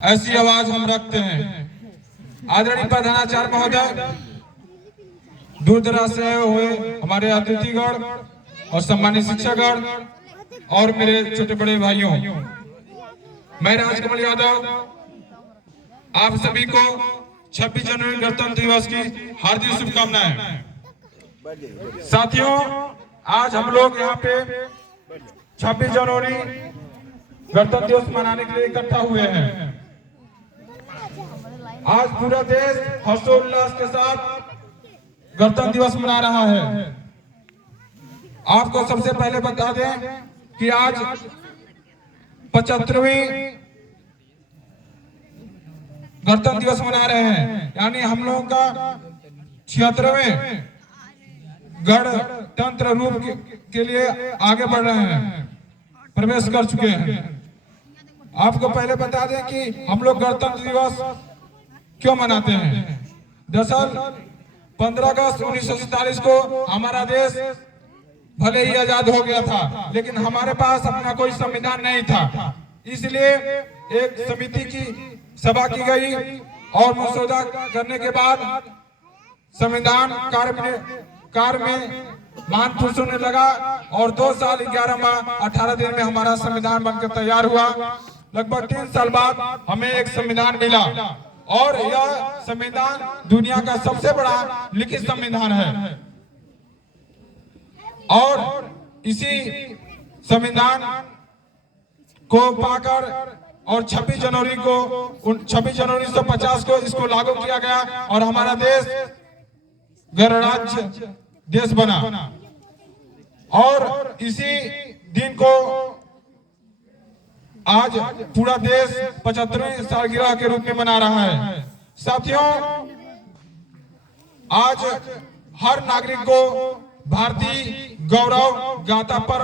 ऐसी आवाज हम रखते हैं। आदरणीय प्रधानाचार्य महोदय, दूर दराज से आए हुए हमारे अतिथिगण और सम्मानित शिक्षकगण और मेरे छोटे बड़े भाइयों, मैं राजकमल यादव आप सभी को 26 जनवरी गणतंत्र दिवस की हार्दिक शुभकामनाएं। साथियों, आज हम लोग यहाँ पे 26 जनवरी गणतंत्र दिवस मनाने के लिए इकट्ठा हुए हैं। आज पूरा देश हर्षोल्लास के साथ गणतंत्र दिवस मना रहा है। आपको सबसे पहले बता दें कि आज 75वीं गणतंत्र दिवस मना रहे हैं, यानी हम लोगों का 76वें गणतंत्र रूप के लिए आगे बढ़ रहे हैं, प्रवेश कर चुके हैं। आपको पहले बता दें कि हम लोग गणतंत्र दिवस क्यों मनाते हैं। दरअसल 15 अगस्त 1947 को हमारा देश भले ही आजाद हो गया था, लेकिन हमारे पास अपना कोई संविधान नहीं था। इसलिए एक समिति की सभा की गई और मसौदा करने के बाद संविधान कार्य में महान पुरुषों ने लगा और 2 साल 11 माह 18 दिन में हमारा संविधान बनकर तैयार हुआ। लगभग 3 साल बाद हमें एक संविधान मिला और यह संविधान दुनिया का सबसे बड़ा लिखित संविधान है। और इसी संविधान को पाकर और 26 जनवरी 1950 को इसको लागू किया गया और हमारा देश गणराज्य देश बना। और इसी दिन को आज पूरा देश 75वें सालगिरह के रूप में मना रहा है। साथियों, आज हर नागरिक को भारतीय गौरव गाथा पर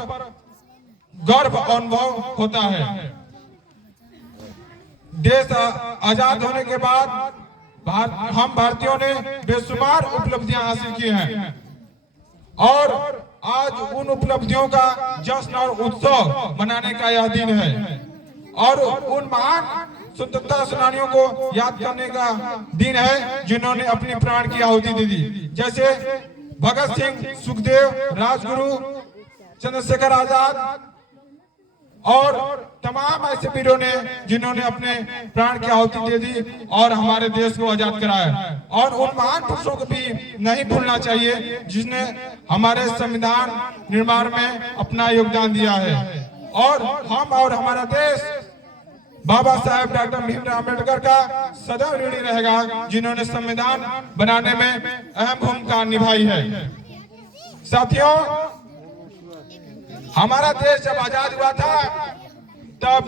गर्व अनुभव होता है। देश आजाद होने के बाद हम भारतीयों ने बेशुमार उपलब्धियां हासिल की हैं और आज उन उपलब्धियों का जश्न और उत्सव मनाने का यह दिन है और उन महान स्वतंत्रता सेनानियों को याद करने का दिन है जिन्होंने अपनी प्राण की आहुति दे दी, जैसे भगत सिंह, सुखदेव, राजगुरु, चंद्रशेखर आजाद और तमाम ऐसे वीरों ने जिन्होंने अपने प्राण की आहुति दे दी और हमारे देश को आजाद कराया। और उन महान पुरुषों को भी नहीं भूलना चाहिए जिसने हमारे संविधान निर्माण में अपना योगदान दिया है। और हम और हमारा देश बाबा साहेब डॉक्टर भीमराव अम्बेडकर का सदैव ऋणी रहेगा, जिन्होंने संविधान बनाने में अहम भूमिका निभाई है। साथियों, हमारा देश जब आजाद हुआ था तब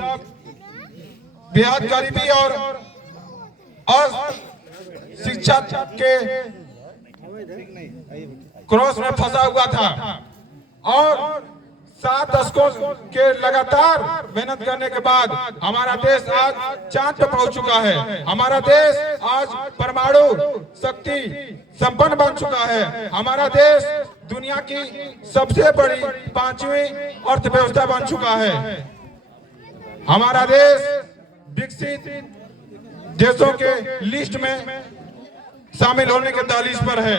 बेहद गरीबी और शिक्षा के क्रॉस में फंसा हुआ था और 7 दशकों के लगातार मेहनत करने के बाद हमारा देश आज चांद पे पहुंच चुका है। हमारा देश आज परमाणु शक्ति संपन्न बन चुका है। हमारा देश दुनिया की सबसे बड़ी 5वीं अर्थव्यवस्था बन चुका है। हमारा देश विकसित देशों के लिस्ट में शामिल होने के दहलीज पर है।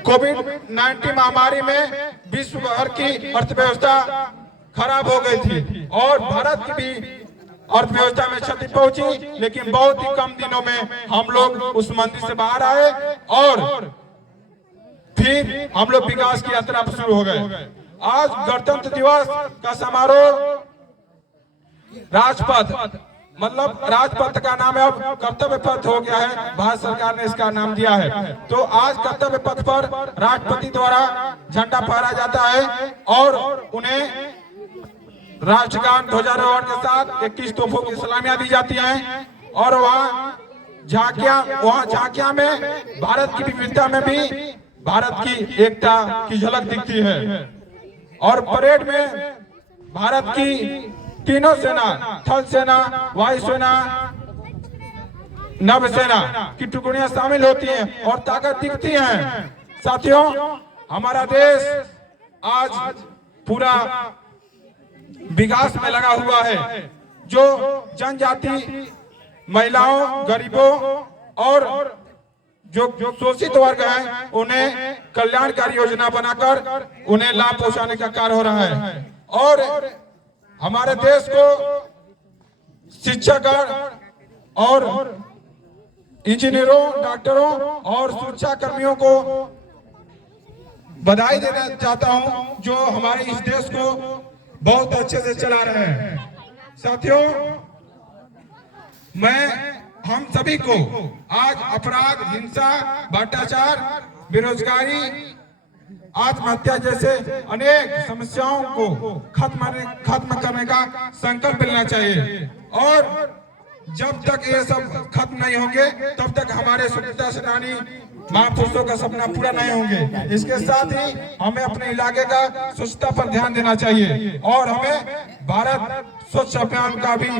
कोविड-19 महामारी में विश्व भर की अर्थव्यवस्था खराब हो गई थी और भारत की भी अर्थव्यवस्था में क्षति पहुंची, लेकिन बहुत ही कम दिनों में हम लोग उस मंदी से बाहर आए और फिर हम लोग विकास की यात्रा पर शुरू हो गए। आज गणतंत्र दिवस का समारोह राजपथ, मतलब राजपथ का नाम है अब कर्तव्य पथ हो गया है, भारत सरकार ने इसका नाम दिया है। तो आज कर्तव्य पथ पर राष्ट्रपति द्वारा झंडा फहराया जाता है और उन्हें राष्ट्रगान ध्वजारोहण के साथ 21 तोपों की सलामियां दी जाती हैं और वहाँ झांकियां में भारत की विविधता में भी भारत की एकता की झलक दिखती है। और परेड में भारत की तीनों सेना, थल सेना, वायु सेना, नभ सेना की टुकड़ियां शामिल होती हैं और ताकत दिखती हैं। साथियों, हमारा देश आज पूरा विकास में लगा हुआ है। जो जनजाति महिलाओं, गरीबों और जो शोषित वर्ग है उन्हें कल्याणकारी योजना बनाकर उन्हें लाभ पहुंचाने का कार्य हो रहा है। और हमारे देश को शिक्षागण और इंजीनियरों, डॉक्टरों और सुरक्षा कर्मियों को बधाई देना चाहता हूं, जो हमारे इस देश को बहुत अच्छे से चला रहे हैं। साथियों, हम सभी को आज अपराध, हिंसा, भ्रष्टाचार, बेरोजगारी, आत्महत्या जैसे अनेक समस्याओं को खत्म करने का संकल्प लेना चाहिए। और जब तक ये सब खत्म नहीं होंगे तब तक हमारे स्वतंत्रता सेनानी महापुरुषों का सपना पूरा नहीं होंगे। इसके साथ ही हमें अपने इलाके का स्वच्छता पर ध्यान देना चाहिए और हमें भारत स्वच्छ अभियान का भी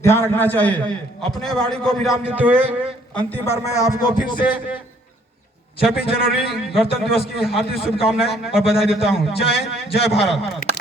ध्यान रखना चाहिए। अपने वाणी को विराम देते हुए अंतिम बार मैं आपको फिर से 26 जनवरी गणतंत्र दिवस की हार्दिक शुभकामनाएं और बधाई देता हूं। जय हिंद, जय भारत।